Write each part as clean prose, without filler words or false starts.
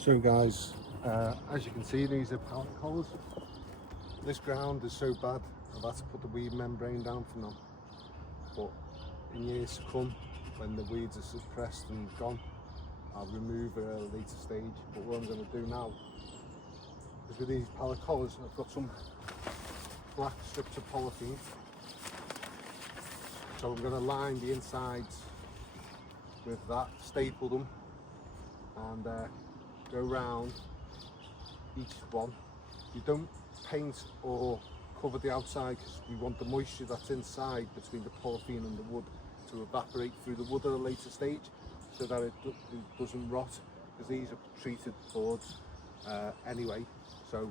So guys, as you can see, these are pallet collars. This ground is so bad, I've had to put the weed membrane down for now. But in years to come, when the weeds are suppressed and gone, I'll remove it at a later stage. But what I'm going to do now is with these pallet collars, I've got some black strips of polythene. So I'm going to line the insides with that, staple them, and go round each one. You don't paint or cover the outside because we want the moisture that's inside between the polythene and the wood to evaporate through the wood at a later stage, so that it doesn't rot, because these are treated boards anyway. So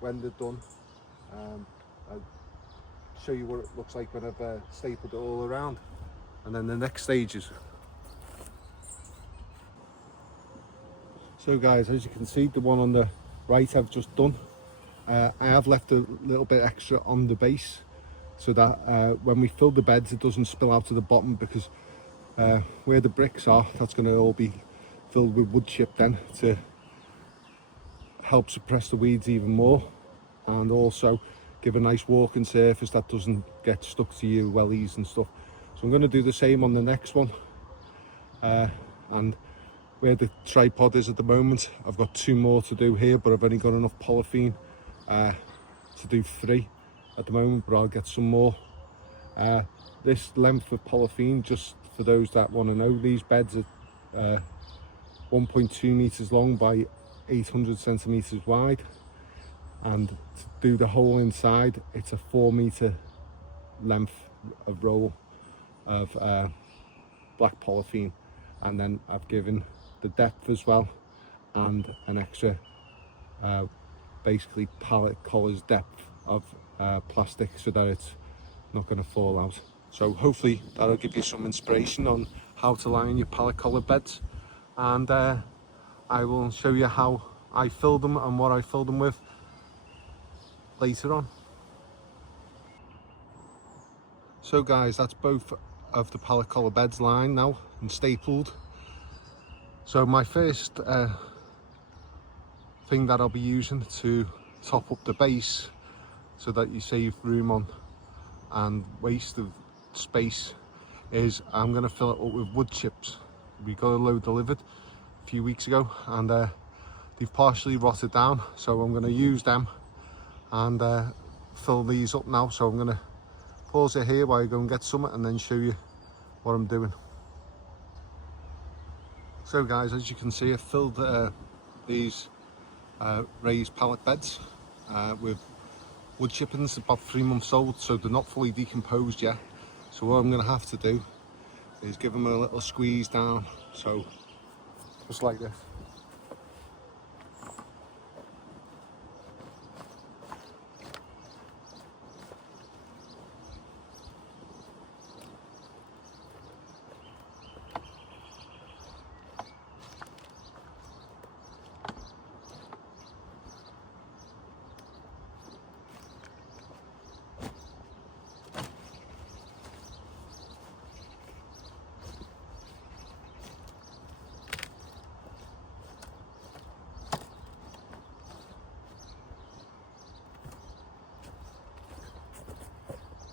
when they're done, I'll show you what it looks like when I've stapled it all around, and then the next stage is. So guys, as you can see, the one on the right I've just done. I have left a little bit extra on the base so that when we fill the beds it doesn't spill out to the bottom, because where the bricks are, that's going to all be filled with wood chip then, to help suppress the weeds even more, and also give a nice walking surface that doesn't get stuck to your wellies and stuff. So I'm going to do the same on the next one, and where the tripod is at the moment, I've got 2 more to do here, but I've only got enough polythene to do 3 at the moment, but I'll get some more. This length of polythene, just for those that want to know, these beds are 1.2 meters long by 800 centimeters wide, and to do the whole inside, it's a 4 meter length of roll of black polythene, and then I've given the depth as well, and an extra basically pallet collars depth of plastic, so that it's not going to fall out. So hopefully that'll give you some inspiration on how to line your pallet collar beds, and I will show you how I fill them and what I fill them with later on. So guys, that's both of the pallet collar beds lined now and stapled. So my first thing that I'll be using to top up the base, so that you save room on and waste of space, is I'm going to fill it up with wood chips. We got a load delivered a few weeks ago, and they've partially rotted down, so I'm going to use them and fill these up now. So I'm going to pause it here while I go and get some, and then show you what I'm doing. So guys, as you can see, I've filled these raised pallet beds with wood chippings, about 3 months old, so they're not fully decomposed yet. So what I'm going to have to do is give them a little squeeze down, so just like this.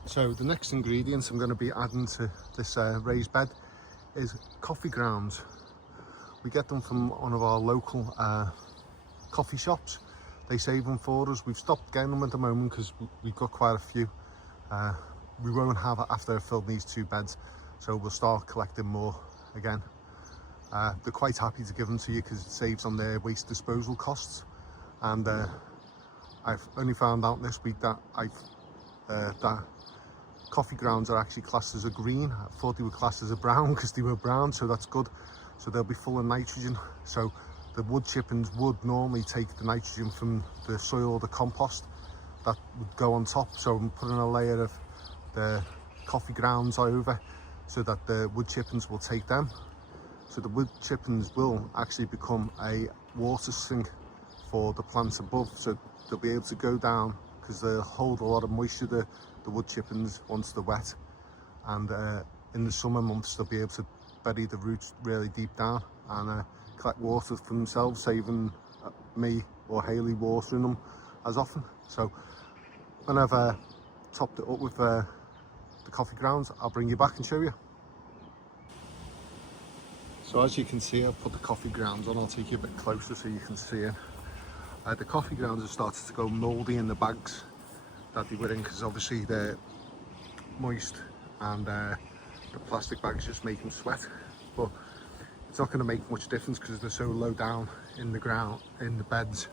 So the next ingredients I'm going to be adding to this raised bed is coffee grounds. We get them from one of our local coffee shops. They save them for us. We've stopped getting them at the moment because we've got quite a few. We won't have it after I've filled these 2 beds, so we'll start collecting more again. They're quite happy to give them to you because it saves on their waste disposal costs. And I've only found out this week that that coffee grounds are actually classed as a green. I thought they were classed as a brown because they were brown, so that's good. So they'll be full of nitrogen. So the wood chippings would normally take the nitrogen from the soil or the compost that would go on top. So I'm putting a layer of the coffee grounds over so that the wood chippings will take them. So the wood chippings will actually become a water sink for the plants above. So they'll be able to go down because they'll hold a lot of moisture, the wood chippings, once they're wet, and in the summer months they'll be able to bury the roots really deep down and collect water for themselves, saving me or Hayley watering them as often. So when I've topped it up with the coffee grounds, I'll bring you back and show you. So as you can see, I've put the coffee grounds on. I'll take you a bit closer so you can see it. The coffee grounds have started to go mouldy in the bags that they were in, because obviously they're moist and the plastic bags just make them sweat. But it's not going to make much difference because they're so low down in the ground, in the beds.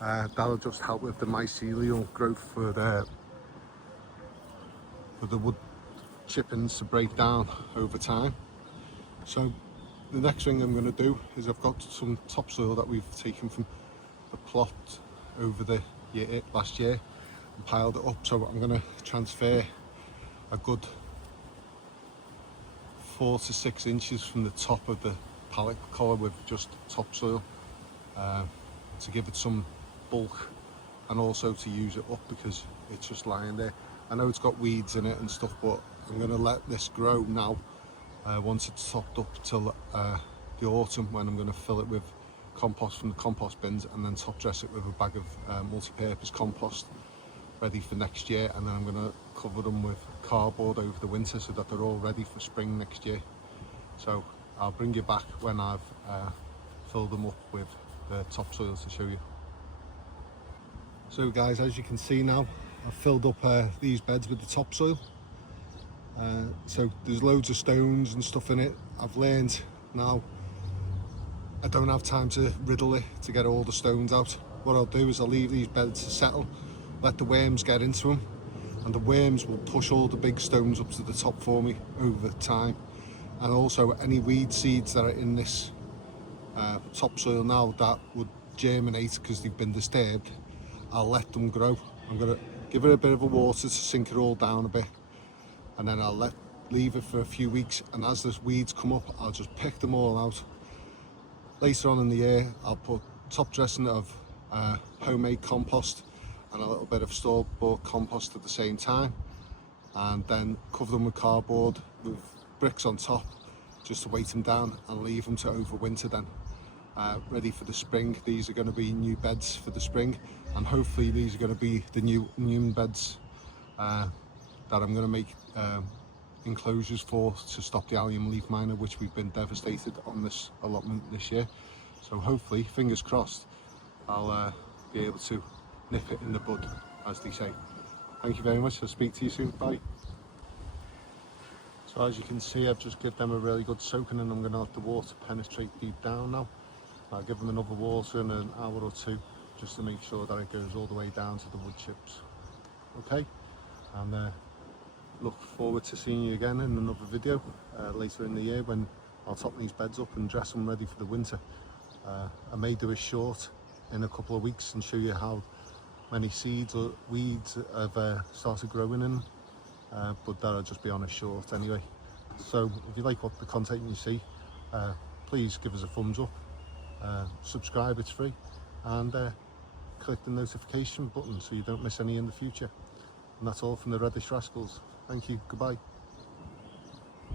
That'll just help with the mycelial growth for the wood chippings to break down over time. So the next thing I'm going to do is, I've got some topsoil that we've taken from the plot over the last year and piled it up. So I'm going to transfer a good 4 to 6 inches from the top of the pallet collar with just topsoil to give it some bulk, and also to use it up because it's just lying there. I know it's got weeds in it and stuff, but I'm going to let this grow now once it's topped up till the autumn, when I'm going to fill it with compost from the compost bins and then top dress it with a bag of multi-purpose compost ready for next year. And then I'm going to cover them with cardboard over the winter so that they're all ready for spring next year. So I'll bring you back when I've filled them up with the topsoil to show you. So guys, as you can see now, I've filled up these beds with the topsoil. So there's loads of stones and stuff in it. I've learned now I don't have time to riddle it to get all the stones out. What I'll do is I'll leave these beds to settle, let the worms get into them, and the worms will push all the big stones up to the top for me over time. And also any weed seeds that are in this topsoil now that would germinate because they've been disturbed, I'll let them grow. I'm going to give it a bit of a water to sink it all down a bit, and then I'll leave it for a few weeks, and as the weeds come up, I'll just pick them all out. Later on in the year, I'll put top dressing of homemade compost and a little bit of store-bought compost at the same time, and then cover them with cardboard with bricks on top just to weight them down, and leave them to overwinter then. Ready for the spring. These are going to be new beds for the spring, and hopefully these are going to be the new beds that I'm going to make enclosures for to stop the allium leaf miner, which we've been devastated on this allotment this year. So hopefully, fingers crossed, I'll be able to nip it in the bud, as they say. Thank you very much. I'll speak to you soon. Bye. So as you can see, I've just given them a really good soaking, and I'm going to let the water penetrate deep down now. I'll give them another water in an hour or two just to make sure that it goes all the way down to the wood chips. Okay, and look forward to seeing you again in another video later in the year, when I'll top these beds up and dress them ready for the winter. I may do a short in a couple of weeks and show you how many seeds or weeds have started growing in, but that'll just be on a short anyway. So if you like what the content you see, please give us a thumbs up, subscribe, it's free, and click the notification button so you don't miss any in the future. And that's all from the Reddish Rascals. Thank you, goodbye.